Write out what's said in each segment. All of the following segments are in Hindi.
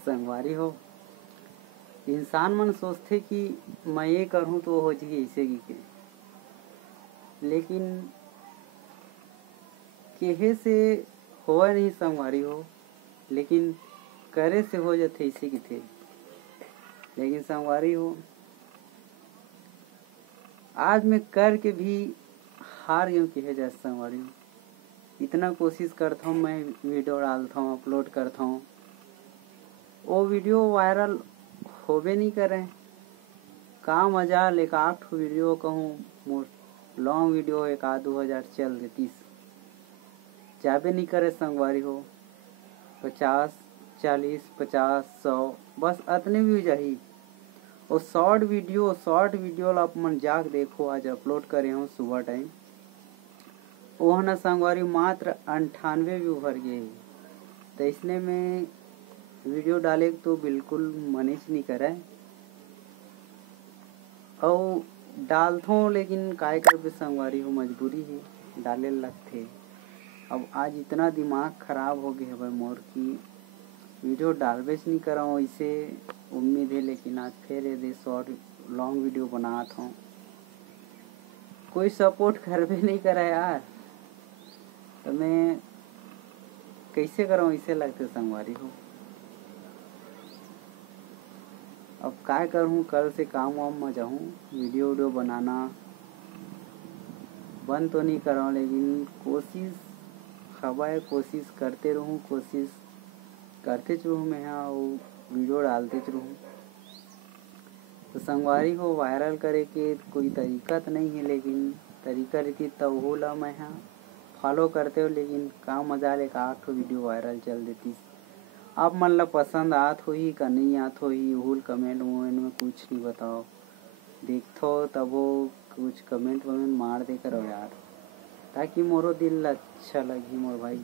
संगवारी हो, इंसान मन सोचते कि मैं ये करूँ तो हो जाए ऐसे की, लेकिन केहे से होए नहीं संगवारी हो, लेकिन करे से हो जाते ऐसे की थे। लेकिन संगवारी हो, आज मैं करके भी हार गया कहे जाए संगवारी हो। इतना कोशिश करता हूँ, मैं वीडियो डालता हूँ, अपलोड करता हूँ, वो वीडियो वायरल होबे नहीं करे। का मजा एक आठ वीडियो कहूँ, मोर लॉन्ग वीडियो 1-2 हज़ार चल देती, जाबे नहीं करे संगवारी हो। 50, 40, 50, 100 बस अतने भी जाही। और शॉर्ट वीडियो ला आप मन जाके देखो, आज अपलोड करे हूँ सुबह टाइम, वो ना संगवारी मात्र 98 व्यू भर गए। तो इसने में वीडियो डाले तो बिल्कुल मनीष नहीं करे, और डालता हूँ लेकिन काय कर भी संगवारी हो, मजबूरी है डाले लगते। अब आज इतना दिमाग खराब हो गया है मोर की वीडियो डालबे नहीं कर रहा हूँ, ऐसे उम्मीद है। लेकिन आज फिर ये शॉर्ट लॉन्ग वीडियो बनाता हूँ, कोई सपोर्ट कर भी नहीं करा यार, तो मैं कैसे करूँ ऐसे लगते संगवारी हो। अब क्या करूँ, कल से काम वाम में जाऊँ, वीडियो बनाना बंद तो नहीं कर रहा हूँ, लेकिन कोशिश करते रहूँ, कोशिश करते रहूँ मैं, हाँ वो वीडियो डालते रहूँ। तो संगवारी हो, वायरल करे के कोई तरीका तो नहीं है, लेकिन तरीका रहती तब हो ला मैं हाँ फॉलो करते हो। लेकिन का मजा ले का 8 वीडियो वायरल चल देती। आप मन ला पसंद आत हो ही का नहीं आत हो ही, हुल कमेंट में कुछ नहीं बताओ, देखो तब वो कुछ कमेंट वमेंट मार दे करो यार, ताकि मोरो दिल अच्छा लगी। मोर भाई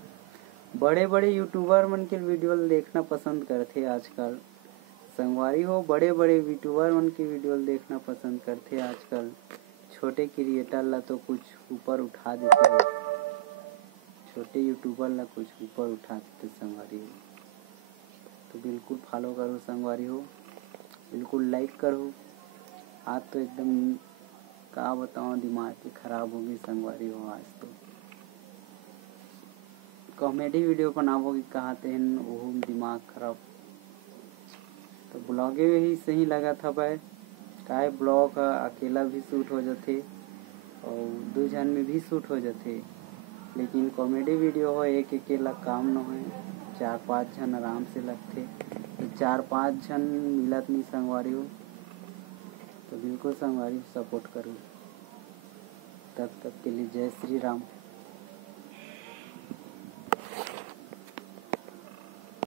बड़े बड़े यूट्यूबर मन के वीडियो देखना पसंद करते आजकल संगवारी हो, बड़े बड़े यूट्यूबर मन के वीडियो देखना पसंद करते आजकल। छोटे क्रिएटर ला तो कुछ ऊपर उठा देते हो, छोटे यूट्यूबर ला कुछ ऊपर उठा देते संगवारी हो। तो बिल्कुल फॉलो करो संगवारी हो, बिल्कुल लाइक करो। आज तो एकदम का बताऊँ, दिमाग की खराब हो गई संगवारी हो। आज तो कॉमेडी वीडियो बनाओगे कहते हैं, वो दिमाग खराब। तो ब्लॉगे में ही सही लगा था भाई, काय ब्लॉग अकेला भी शूट हो जाते और 2 जन में भी शूट हो जाते। लेकिन कॉमेडी वीडियो हो एक अकेला काम न हो, 4-5 जन आराम से लगते। तो 4-5 जन मिलत नहीं संगवारी हो, तो बिल्कुल संगवारी सपोर्ट करो। तब तक के लिए जय श्री राम।